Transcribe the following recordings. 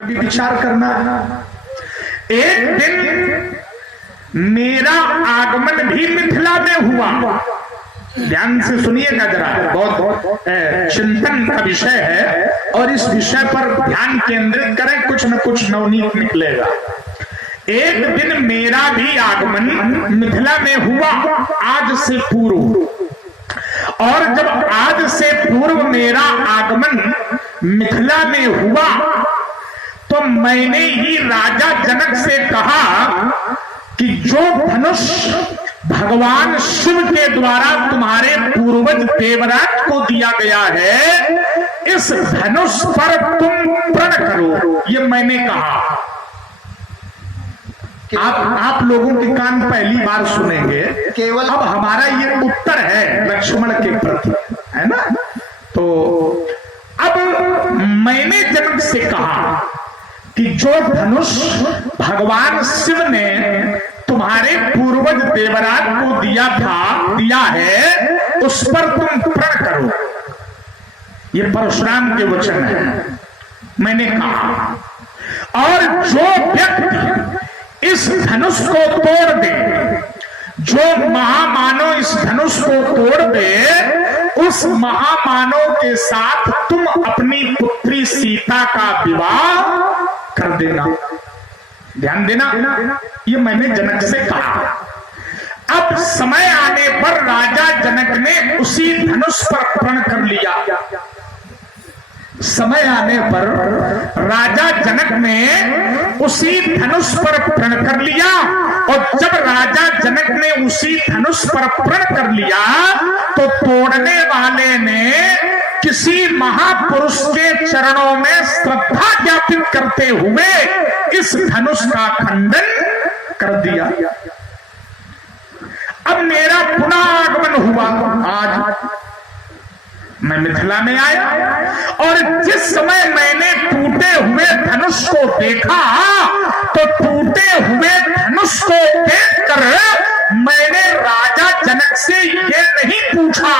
विचार करना। एक दिन मेरा आगमन भी मिथिला में हुआ। ध्यान से सुनिएगा जरा, बहुत चिंतन का विषय है और इस विषय पर ध्यान केंद्रित करें, कुछ न कुछ नवनीत निकलेगा। एक दिन मेरा भी आगमन मिथिला में हुआ आज से पूर्व, और जब आज से पूर्व मेरा आगमन मिथिला में हुआ तो मैंने ही राजा जनक से कहा कि जो धनुष भगवान शिव के द्वारा तुम्हारे पूर्वज देवराज को दिया गया है, इस धनुष पर तुम प्रण करो। ये मैंने कहा। आप लोगों के कान पहली बार सुनेंगे केवल। अब हमारा ये उत्तर है लक्ष्मण के प्रति, है ना। तो अब मैंने जनक से कहा कि जो धनुष भगवान शिव ने तुम्हारे पूर्वज देवराज को दिया है, उस पर तुम प्रण करो। ये परशुराम के वचन है, मैंने कहा। और जो व्यक्ति इस धनुष को तोड़ दे, जो महामानव इस धनुष को तोड़ दे, उस महामानव के साथ तुम अपनी पुत्री सीता का विवाह कर देना। ध्यान देना, ये मैंने जनक से कहा। अब समय आने पर राजा जनक ने उसी धनुष पर प्रण कर लिया। समय आने पर राजा जनक ने उसी धनुष पर प्रण कर लिया, और जब राजा जनक ने उसी धनुष पर प्रण कर लिया तो तोड़ने वाले ने किसी महापुरुष के चरणों में श्रद्धा ज्ञापित करते हुए इस धनुष का खंडन कर दिया। अब मेरा पुनः आगमन हुआ। आज मैं मिथिला में आया, और जिस समय मैंने टूटे हुए धनुष को देखा तो टूटे हुए धनुष को देखकर मैंने राजा जनक से ये नहीं पूछा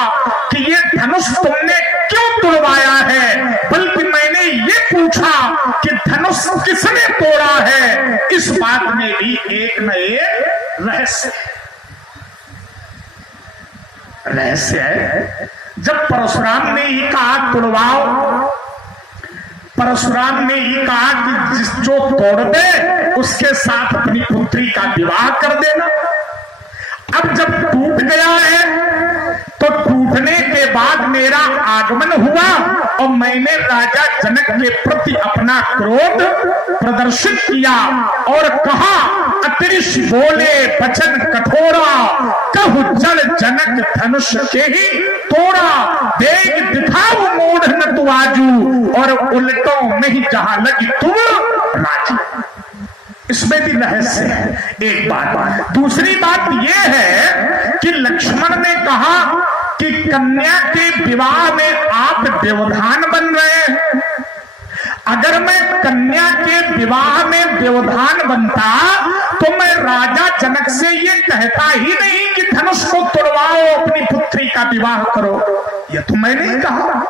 कि ये धनुष तुमने क्यों तोड़वाया है, बल्कि मैंने ये पूछा कि धनुष किसने तोड़ा है। इस बात में भी एक न एक रहस्य है। जब परशुराम ने ही कहा तोड़वाओ, परशुराम ने ही कहा कि जो तोड़ दे उसके साथ अपनी पुत्री का विवाह कर देना। अब जब टूट गया है तो टूटने के बाद मेरा आगमन हुआ और मैंने राजा जनक के प्रति अपना क्रोध प्रदर्शित किया और कहा, अतिरिश बोले वचन कठोरा, कहु जल जनक धनुष के ही तोड़ा, देख दिखाओ मूढ़ न तू आजू, और उल्टों में ही जहां लगी तुम राजी। इसमें भी रहस्य है। एक बात। दूसरी बात यह है कि लक्ष्मण ने कहा कि कन्या के विवाह में आप व्यवधान बन रहे हैं। अगर मैं कन्या के विवाह में व्यवधान बनता तो मैं राजा जनक से ये कहता ही नहीं कि धनुष को तोड़वाओ, अपनी पुत्री का विवाह करो। यह तो मैंने ही कहा।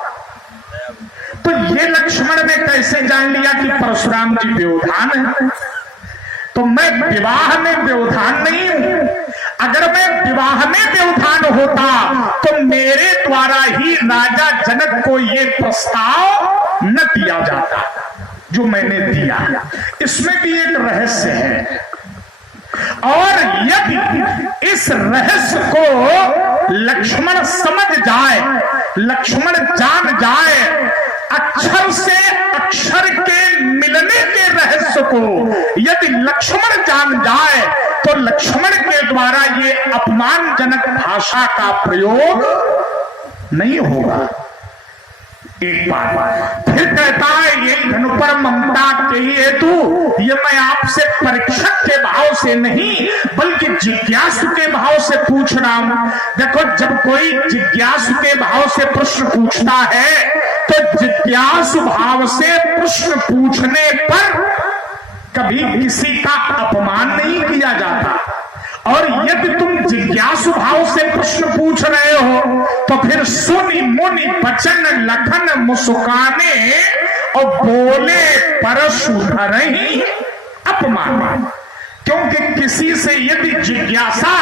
तो ये लक्ष्मण ने कैसे जान लिया कि परशुराम जी व्यवधान है? तो मैं विवाह में व्यवधान नहीं हूं। अगर मैं विवाह में व्यवधान होता तो मेरे द्वारा ही राजा जनक को यह प्रस्ताव न दिया जाता जो मैंने दिया। इसमें भी एक रहस्य है, और यदि इस रहस्य को लक्ष्मण समझ जाए, लक्ष्मण जान जाए, अक्षर से अक्षर के मिलने के रहस्य को यदि लक्ष्मण जान जाए तो लक्ष्मण के द्वारा ये अपमानजनक भाषा का प्रयोग नहीं होगा। एक बात फिर कहता है, यही धनु पर ममता के हेतु ये मैं आपसे परीक्षक के भाव से नहीं बल्कि जिज्ञासु के भाव से पूछ रहा हूं। देखो, जब कोई जिज्ञासु के भाव से प्रश्न पूछता है तो जिज्ञासु भाव से प्रश्न पूछने पर कभी किसी का अपमान नहीं किया जाता। और यदि तुम जिज्ञासु भाव से प्रश्न पूछ रहे हो तो फिर सुनि मुनि बचन लखन मुस्काने और बोले पर सुधरहि अपमान। क्योंकि किसी से यदि जिज्ञासा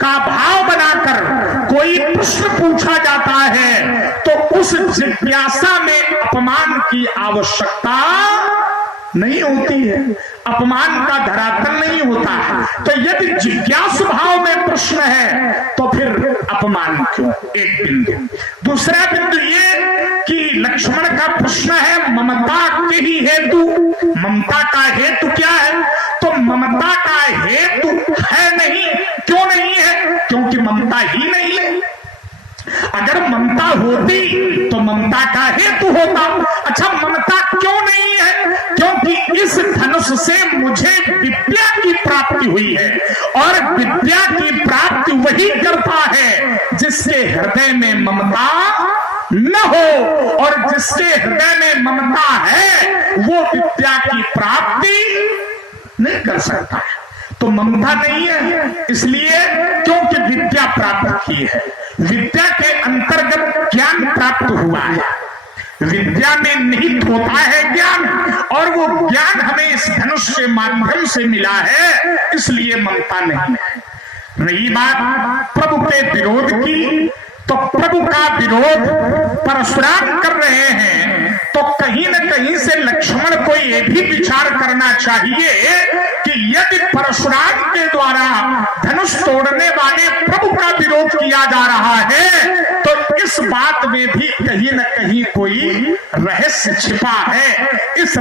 का भाव बनाकर कोई प्रश्न पूछा जाता है तो उस जिज्ञासा में अपमान की आवश्यकता नहीं होती है, अपमान का धरातल नहीं होता है। तो यदि जिज्ञासु भाव में प्रश्न है तो फिर अपमान क्यों? एक बिंदु। दूसरा बिंदु ये कि लक्ष्मण का प्रश्न है ममता के ही हेतु। ममता का हेतु क्या है? तो ममता का हेतु है नहीं। क्यों नहीं है? क्योंकि ममता ही नहीं है। अगर ममता होती तो ममता का हेतु होता। अच्छा, ममता क्यों नहीं है? क्योंकि इस धनुष से मुझे विद्या की प्राप्ति हुई है, और विद्या की प्राप्ति वही करता है जिसके हृदय में ममता न हो, और जिसके हृदय में ममता है वो विद्या की प्राप्ति नहीं कर सकता है। तो ममता नहीं है, इसलिए क्योंकि विद्या प्राप्त की है, विद्या के अंतर्गत ज्ञान प्राप्त हुआ है, विद्या में निहित होता है ज्ञान, और वो ज्ञान हमें इस धनुष के माध्यम से मिला है, इसलिए ममता नहीं है। रही बात प्रभु के विरोध की, तो प्रभु का विरोध परशुराम कर रहे हैं, तो कहीं न कहीं से लक्ष्मण को यह भी विचार करना चाहिए कि यदि परशुराम के द्वारा धनुष तोड़ने वाले प्रभु का विरोध किया जा रहा है तो इस बात में भी कहीं न कहीं कोई रहस्य छिपा है। इस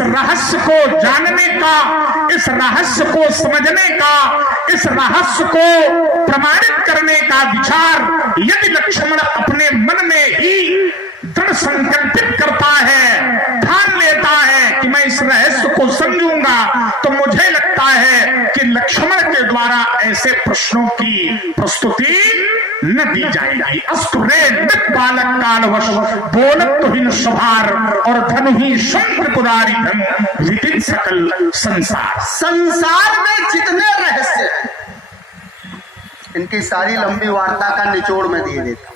रहस्य को जानने का, इस रहस्य को समझने का, इस रहस्य को प्रमाणित करने का विचार यदि लक्ष्मण अपने मन में ही दृढ़ संकल्पित करता है, ठान लेता है कि मैं इस रहस्य को समझूंगा, तो मुझे लगता है कि लक्ष्मण के द्वारा ऐसे प्रश्नों की प्रस्तुति न दी जाएगी। अस्तुरे बालक कालवश बोलत तो हिन सभार, और धनु ही शंकुपुरारी धन विदित सकल संसार। संसार में जितने रहस्य हैं, इनकी सारी लंबी वार्ता का निचोड़ में दिए देता हूं।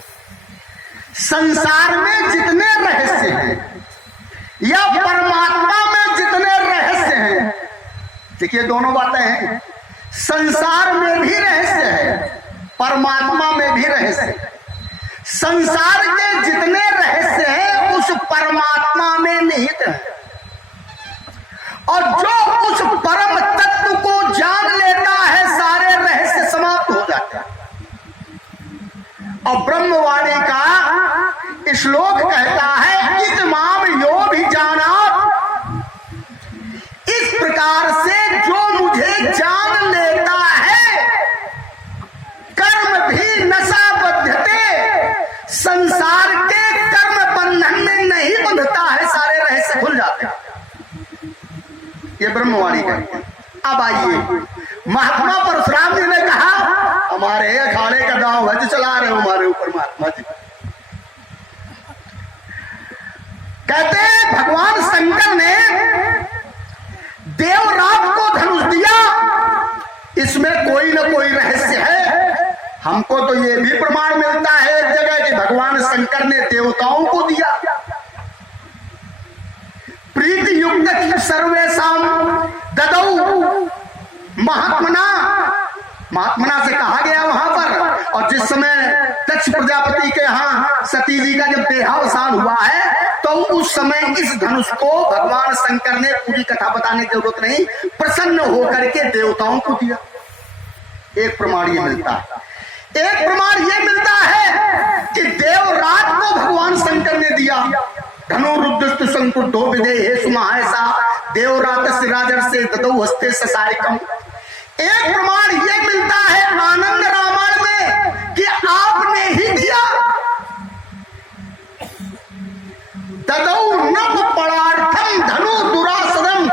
संसार में जितने रहस्य हैं या परमात्मा में जितने रहस्य हैं, देखिए दोनों बातें हैं, संसार में भी रहस्य है, परमात्मा में भी रहस्य है। संसार के जितने रहस्य हैं उस परमात्मा में निहित है, और जो उस परम तत्व को जान लेता है सारे रहस्य समाप्त हो जाते हैं। और ब्रह्मवाणी का श्लोक कहता है इत्माम यो भी जाना, इस प्रकार से जो मुझे जान लेता है, कर्म भी नशा बद्धते, संसार के कर्म बंधन में नहीं बंधता है, सारे रहस्य खुल जाते हैं। ये ब्रह्मवाणी कहते हैं। अब आइए, महात्मा परशुराम जी ने कहा हमारे अखाड़े का दाव है जो चला रहे हो हमारे ऊपर महात्मा जी। कहते हैं भगवान शंकर ने देवराज को धनुष दिया, इसमें कोई ना कोई रहस्य है। हमको तो ये भी प्रमाण मिलता है एक जगह कि भगवान शंकर ने देवताओं को दिया। प्रीति युक्त सर्वेशाम ददौ महात्मना से कहा गया वहां पर। और जिस समय दक्ष प्रजापति के यहाँ सती जी का जब देहावसान हुआ है तो उस समय इस धनुष को भगवान शंकर ने, पूरी कथा बताने की जरूरत नहीं, प्रसन्न होकर के देवताओं को दिया। एक प्रमाण ये मिलता है। एक प्रमाण ये मिलता है कि देवराज को भगवान शंकर ने दिया। धनुरुद्ध संकुद्धो विधेहे सुमहायसा देवरात राजर से ददौ हस्ते ससारिकम। एक प्रमाण ये मिलता है आनंद रामायण में कि आपने ही दिया। ददौ नभ परार्थम धनु दुरासदम,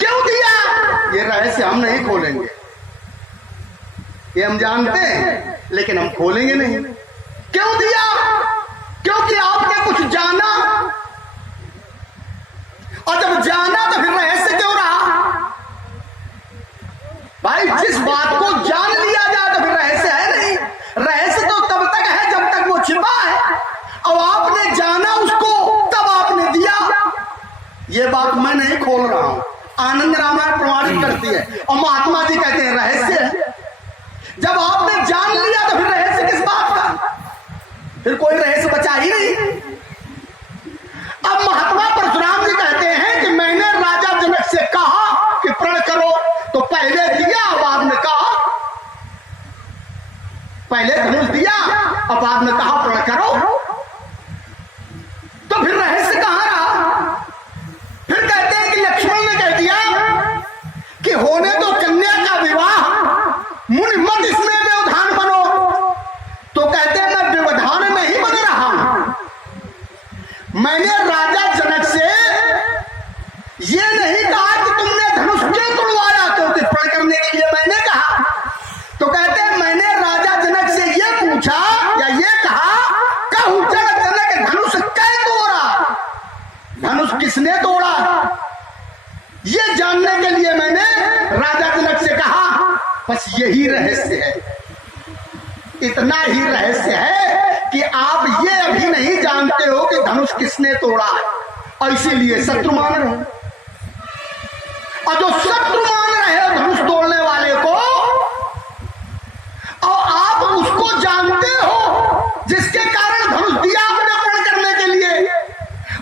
क्यों दिया? ये रहस्य हम नहीं खोलेंगे, ये हम जानते हैं लेकिन हम खोलेंगे नहीं। क्यों दिया? क्योंकि आपने कुछ जाना, और जब जाना तो फिर रहस्य क्यों रहा? भाई जिस बात को जान लिया जाए तो फिर रहस्य है नहीं। रहस्य तो तब तक है जब ये बात मैं नहीं खोल रहा हूं, आनंद रामायण प्रमाणित करती है। और महात्मा जी कहते हैं रहस्य है। जब आपने जान लिया तो फिर रहस्य किस बात का, फिर कोई रहस्य बचा ही नहीं। अब महात्मा परशुराम जी कहते हैं कि मैंने राजा जनक से कहा कि प्रण करो, तो पहले दिया बाद में कहा, पहले धनुष दिया और बाद में कहा प्रण करो, तो फिर रहस्य कहां रहा। फिर कहते हैं कि लक्ष्मण ने कह दिया कि होने तो कन्या का विवाह, मुनि मत इसमें व्यवधान बनो। तो कहते हैं मैं व्यवधान नहीं बन रहा हूं, मैंने राजा जनक से ये नहीं कहा कि तुमने धनुष क्यों तोड़वाया, तो प्रण करने के लिए मैंने कहा। तो कहते हैं मैंने राजा जनक से ये पूछा या ये कहा कहूं जनक धनुष कैसे तोड़ा, धनुष किसने तोड़ा, ये जानने के लिए मैंने राजा जनक से कहा। बस यही रहस्य है, इतना ही रहस्य है कि आप ये अभी नहीं जानते हो कि धनुष किसने तोड़ा है, और इसीलिए शत्रु मान रहे हो। और जो शत्रु मान रहे हो धनुष तोड़ने वाले को, और आप उसको जानते हो जिसके कारण धनुष दिया आपने प्रण करने के लिए,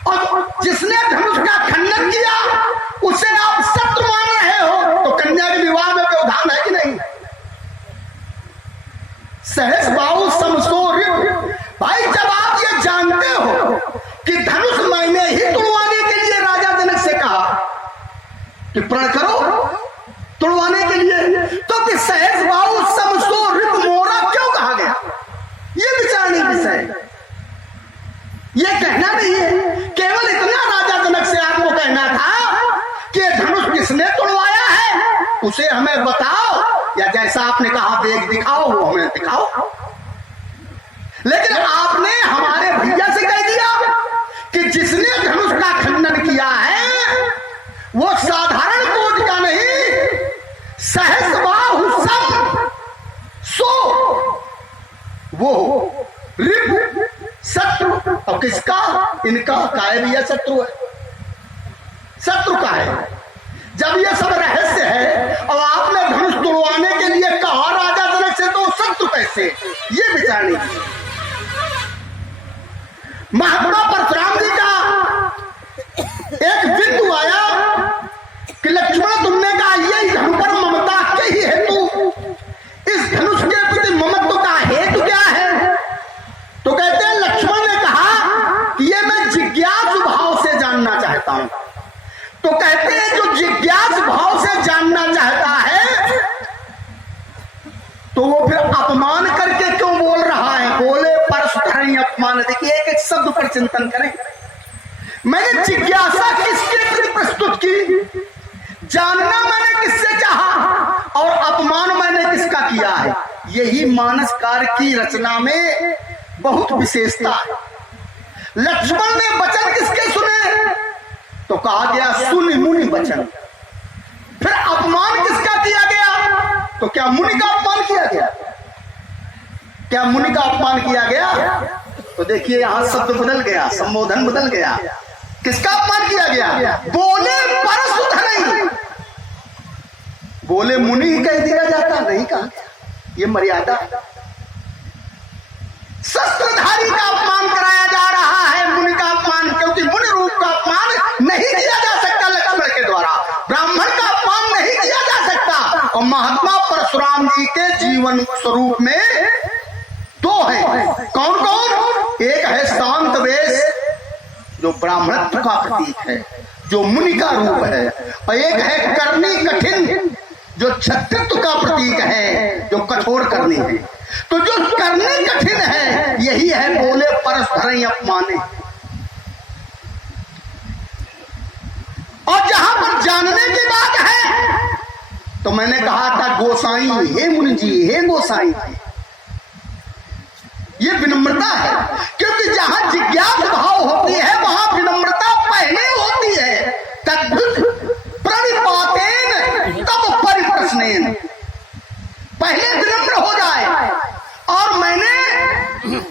और जिसने धनुष का खंडन किया उसे आप शत्रु मान रहे हो, तो कन्या के विवाह में व्यवधान है कि नहीं। सहस बाहु समसोरित, भाई जब आप ये जानते हो कि धनुष मैंने ही तुड़वाने के लिए राजा जनक से कहा कि प्रण करो तुड़वाने के लिए, तो फिर सहस बाहु समसोरित मोरा क्यों कहा गया, ये विचारने की विषय, ये कहना नहीं है। केवल इतना राजा जनक से आपको कहना था कि धनुष किसने तोड़वाया है उसे हमें बताओ, या जैसा आपने कहा वेग दिखाओ वो हमें दिखाओ। लेकिन आपने हमारे भैया से कह दिया कि जिसने धनुष का खंडन किया है वो साधारण कोट का नहीं, सहस बाहु सम सो वो रिप शत्रु। और किसका, इनका काय भैया शत्रु है, शत्रु का है। जब ये सब रहस्य है और आपने धनुष तोड़वाने के लिए कहा राजा जनक से, तो शत्रु कैसे, ये विचारने की। महात्मा परशुराम जी का एक बिंदु आया कि लक्ष्मण तुमने कहा ये धनुष पर ममता के ही हेतु, इस धनुष के प्रति ममत्व का हेतु क्या है। तो कहते हैं लक्ष्मण ने कहा कि ये मैं जिज्ञासु भाव से जानना चाहता हूं। तो कहते हैं जो जिज्ञास भाव से जानना चाहता है तो वो फिर अपमान करके क्यों बोल रहा है, बोले परशुधरण अपमान। देखिए एक एक शब्द पर चिंतन करें। मैंने जिज्ञासा किसके प्रति प्रस्तुत की, जानना मैंने किससे चाहा, और अपमान मैंने किसका किया है। यही मानसकार की रचना में बहुत विशेषता है। लक्ष्मण ने वचन किसके सुने, तो कहा गया सुनि मुनि वचन। फिर अपमान किसका किया गया, तो क्या मुनि का अपमान किया गया, क्या मुनि का अपमान किया गया। तो देखिए यहां शब्द बदल गया, संबोधन बदल गया। किसका अपमान किया गया, बोले परशुधरण, बोले मुनि कह दिया जाता, नहीं कहा, ये मर्यादा। शस्त्रधारी का अपमान कराया जा रहा है, मुनि का अपमान, क्योंकि मुनि रूप का अपमान नहीं किया जा सकता लक्ष्मण के द्वारा, ब्राह्मण का अपमान नहीं किया जा सकता। और महात्मा परशुराम जी के जीवन स्वरूप में दो है, कौन कौन, एक है शांत वेश जो ब्राह्मणत्व का प्रतीक है, जो मुनि का रूप है, और एक है करनी कठिन जो क्षत्रित्व का प्रतीक है, जो कठोर करनी है। तो जो करनी कठिन है यही है बोले परशुधरण अपमाने। और जहां पर जानने की बात है तो मैंने कहा था गोसाई, हे मुनि जी, हे गोसाई जी, ये विनम्रता है। क्योंकि जहां जिज्ञास भाव होती है वहां विनम्रता पहले होती है। तद्भुत प्रणिपातेन तब परिप्रश्नेन, पहले विनम्र हो जाए। और मैंने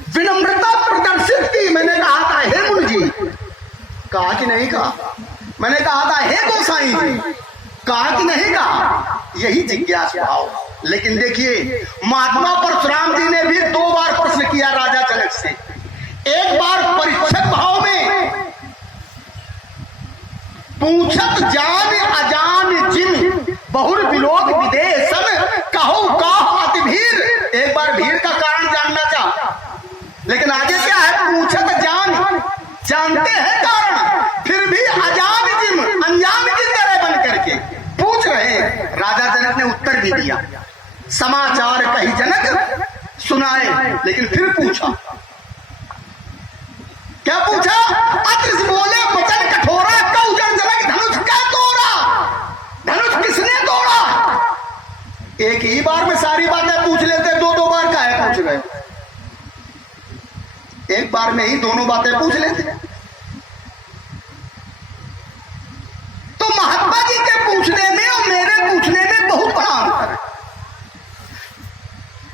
विनम्रता प्रदर्शित की। मैंने कहा था हे मुनि जी, कहा कि नहीं कहा, मैंने कहा था हे गोसाई जी, कहा कि नहीं कहा, यही जिज्ञास भाव। लेकिन देखिए महात्मा परशुराम जी ने भी 2 बार प्रश्न किया राजा जनक से। एक बार परीक्षक भाव में, पूछत जान अजान जिन बहुर विलोक विदेशन कहो काह अति भीर। एक बार भीड़ का कारण जानना चाहा, लेकिन आगे क्या है, पूछत जान, जानते हैं कारण, फिर भी अजान जिन, अनजान की तरह बन करके पूछ रहे हैं। राजा जनक ने उत्तर भी दिया, समाचार कही जनक सुनाए, लेकिन फिर पूछा, क्या पूछा, अदृश बोले वचन कठोरा, कहू जन जनक धनुष क्या तोड़ा, धनुष किसने तोड़ा। एक ही बार में सारी बातें पूछ लेते, 2 बार का है पूछ रहे, एक बार में ही दोनों बातें पूछ लेते। तो महात्मा जी के पूछने में और मेरे पूछने में बहुत बड़ा अंतर है।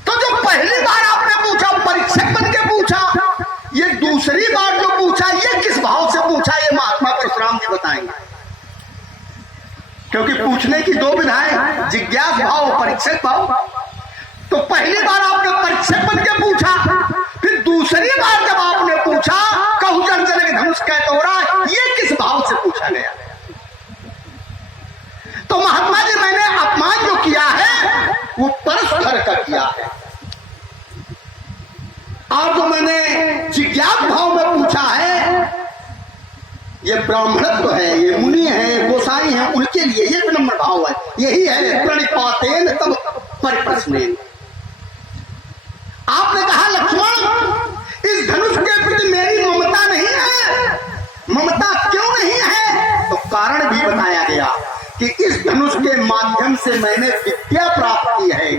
तो जो पहली बार आपने पूछा, परीक्षक बन के पूछा, ये दूसरी बार जो पूछा, ये किस भाव से पूछा, ये महात्मा परशुराम जी बताएंगे। क्योंकि पूछने की 2 विधाएं, जिज्ञास भाव और परीक्षक भाव। तो पहली बार आपने परीक्षक बन के पूछा, फिर दूसरी बार जब आपने पूछा कहू जन जनक धनुष कै तोड़ा, ये किस भाव से पूछा गया। तो महात्मा जी मैंने अपमान जो किया है वो परस्पर का किया है, और जो मैंने जिज्ञास भाव में पूछा है, ये ब्राह्मणत्व है, ये मुनि है, गोसाई है, उनके लिए ये विनम्र भाव है। यही है प्रणिपातेन तब परिप्रश्नेन। आपने कहा लक्ष्मण इस धनुष के प्रति मेरी ममता नहीं है। ममता क्यों नहीं है, तो कारण भी बताया गया कि इस धनुष के माध्यम से मैंने विद्या प्राप्त की है,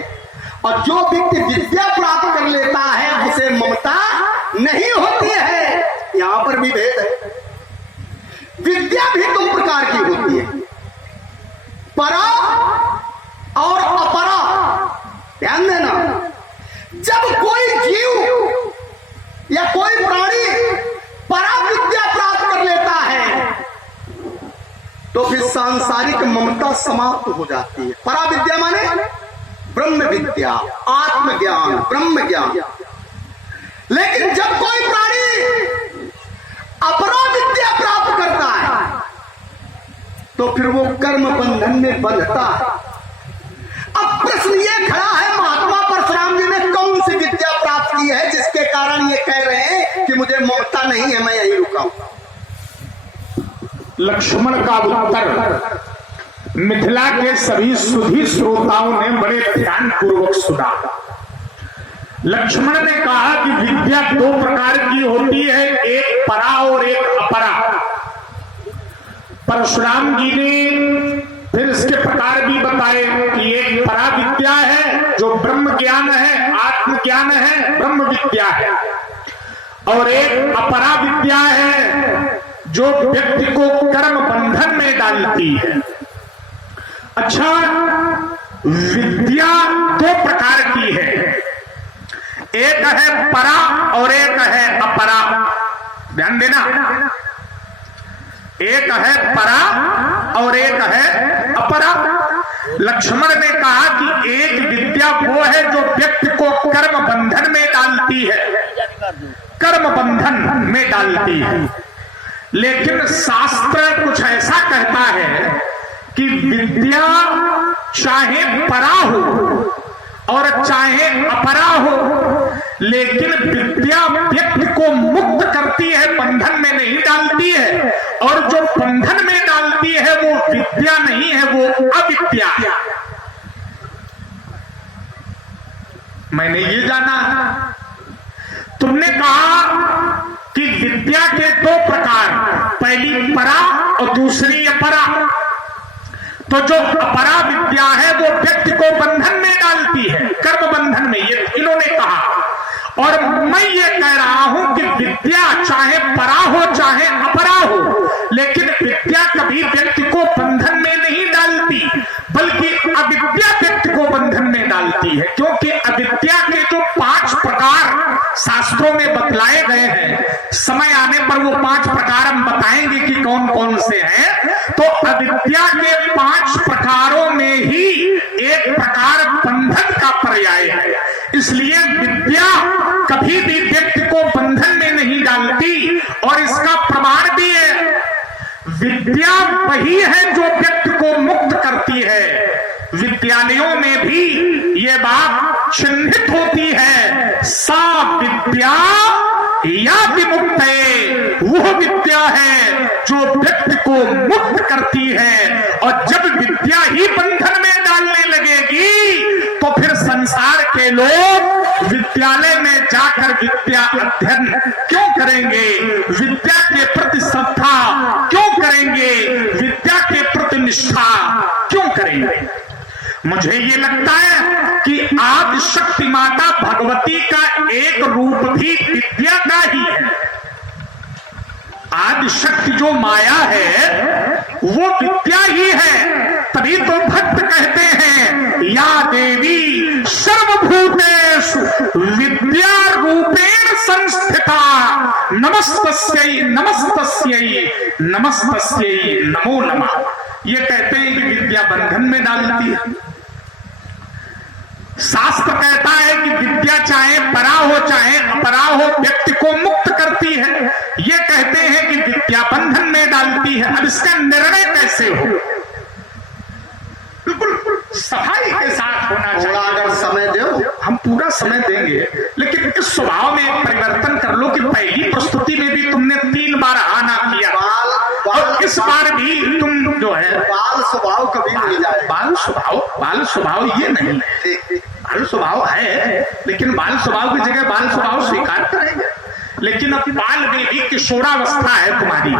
और जो व्यक्ति विद्या प्राप्त कर लेता है उसे ममता नहीं होती है। यहां पर भी भेद है। विद्या भी 2 प्रकार की होती है, परा और अपरा। ध्यान देना, जब कोई जीव या कोई प्राणी परा विद्या प्राप्त कर लेता है तो फिर सांसारिक ममता समाप्त हो जाती है। परा विद्या माने ब्रह्म विद्या, आत्मज्ञान, ब्रह्म ज्ञान। लेकिन जब कोई प्राणी अपरा विद्या प्राप्त करता है तो फिर वो कर्म बंधन में बंधता है। अब प्रश्न ये खड़ा है, महात्मा परशुराम जी ने कौन सी विद्या प्राप्त की है जिसके कारण ये कह रहे हैं कि मुझे ममता नहीं है, मैं यहीं रुका हूं। लक्ष्मण का उत्तर मिथिला के सभी सुधी श्रोताओं ने बड़े ध्यान पूर्वक सुना। लक्ष्मण ने कहा कि विद्या 2 प्रकार की होती है, एक परा और एक अपरा। परशुराम जी ने फिर इसके प्रकार भी बताए कि एक परा विद्या है जो ब्रह्म ज्ञान है, आत्मज्ञान है, ब्रह्म विद्या है, और एक अपरा विद्या है जो व्यक्ति को कर्म बंधन में डालती है। अच्छा, विद्या 2 प्रकार की है, एक है परा और एक है अपरा। ध्यान देना, एक है परा और एक है अपरा। लक्ष्मण ने कहा कि एक विद्या वो है जो व्यक्ति को कर्म बंधन में डालती है, कर्म बंधन में डालती है। लेकिन शास्त्र कुछ ऐसा कहता है कि विद्या चाहे परा हो और चाहे अपरा हो, लेकिन विद्या व्यक्ति को मुक्त करती है, बंधन में नहीं डालती है। और जो बंधन में डालती है वो विद्या नहीं है, वो अविद्या है। मैंने ये जाना, तुमने कहा कि विद्या के 2 प्रकार, पहली परा और दूसरी अपरा। तो जो अपरा विद्या है वो व्यक्ति को बंधन में डालती है, कर्म बंधन में, ये इन्होंने कहा। और मैं ये कह रहा हूं कि विद्या चाहे परा हो चाहे अपरा हो, लेकिन विद्या कभी व्यक्ति को बंधन में नहीं डालती, बल्कि अविद्या व्यक्ति को बंधन में डालती है। क्योंकि अविद्या के जो 5 प्रकार शास्त्रों में बतलाए गए हैं, समय आने पर वो 5 प्रकार हम बताएंगे कि कौन कौन से हैं। तो अविद्या के 5 प्रकारों में ही एक प्रकार बंधन का पर्याय है। इसलिए विद्या कभी भी व्यक्ति को बंधन में नहीं डालती, और इसका प्रमाण भी है। विद्या वही है जो व्यक्ति को मुक्त करती है। विद्यालयों में भी ये बात चिन्हित होती है, सा विद्या या विमुक्त, वह विद्या है जो व्यक्ति को मुक्त करती है। और जब विद्या ही बंधन में डालने लगेगी तो फिर संसार के लोग विद्यालय में जाकर विद्या अध्ययन क्यों करेंगे, विद्या के प्रति श्रद्धा क्यों करेंगे, विद्या के प्रति निष्ठा क्यों करेंगे। मुझे ये लगता है कि आदि शक्ति माता भगवती का एक रूप भी विद्या का ही है। आदि शक्ति जो माया है वो विद्या ही है। तभी तो भक्त कहते हैं, या देवी सर्वभूतेषु विद्या रूपेण संस्थिता, नमस्तस्यै नमस्तस्यै नमस्तस्यै नमो नमः। ये कहते हैं कि विद्या बंधन में डालती है। शास्त्र कहता है कि विद्या चाहे परा हो चाहे अपरा हो व्यक्ति को मुक्त करती है। ये कहते हैं कि विद्या बंधन में डालती है। अब इसका निर्णय कैसे हो? बिल्कुल सफाई के साथ होना चाहिए। अगर समय दो, हम पूरा समय देंगे, लेकिन इस स्वभाव में एक परिवर्तन कर लो कि पहली प्रस्तुति में भी तुमने 3 बार आना किया, और इस बार भी तुम जो है बाल स्वभाव कभी नहीं जाए। बाल स्वभाव ये नहीं, बाल स्वभाव है, लेकिन बाल स्वभाव की जगह बाल स्वभाव स्वीकार करेंगे। लेकिन अब बाल में भी किशोरावस्था है तुम्हारी,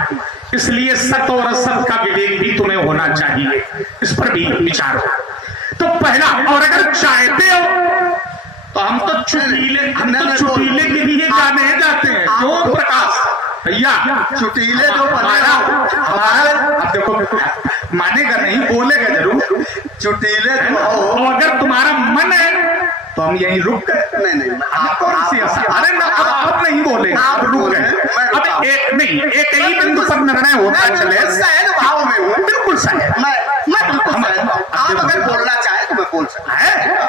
इसलिए सत और असत का विवेक भी तुम्हें होना चाहिए। इस पर भी विचार हो। तो पहला, और अगर चाहते हो तो हम तो चुटीले के लिए जाने जाते हैं। क्यों प्रकाश भैया, चुटीले जो हमारा अब देखो मानेगा नहीं, बोलेगा जरूर। चुटीले और अगर तुम्हारा मन है तो हम यहीं रुक गए। नहीं, आप कौन सी अरे ना, अब आप नहीं बोले, आप रुक गए। अब एक ही बिंदु पर निर्णय होता चले। सहज भाव में हूँ, बिल्कुल सहज। मैं बिल्कुल सहज भाव। आप अगर बोलना चाहे तो मैं बोल सकता है।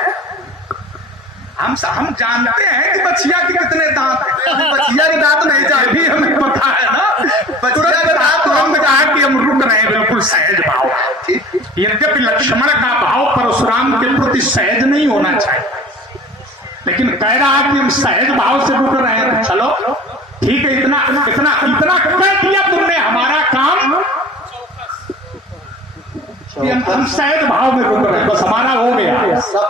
हम जानते हैं कि बछिया के कितने दांत हैं। बछिया के दांत नहीं जानते, भी हमें पता है ना। बछिया के दांत तुरंत कहा कि हम रुक रहे हैं, बिल्कुल सहज भाव। यद्यपि लक्ष्मण का भाव परशुराम के प्रति सहज नहीं होना चाहिए, लेकिन कह रहा कि हम सहज भाव से रुक रहे हैं। तो चलो ठीक है, इतना कर दिया तुमने हमारा काम, हम सहज भाव में रुक रहे हैं, बस हमारा हो गया।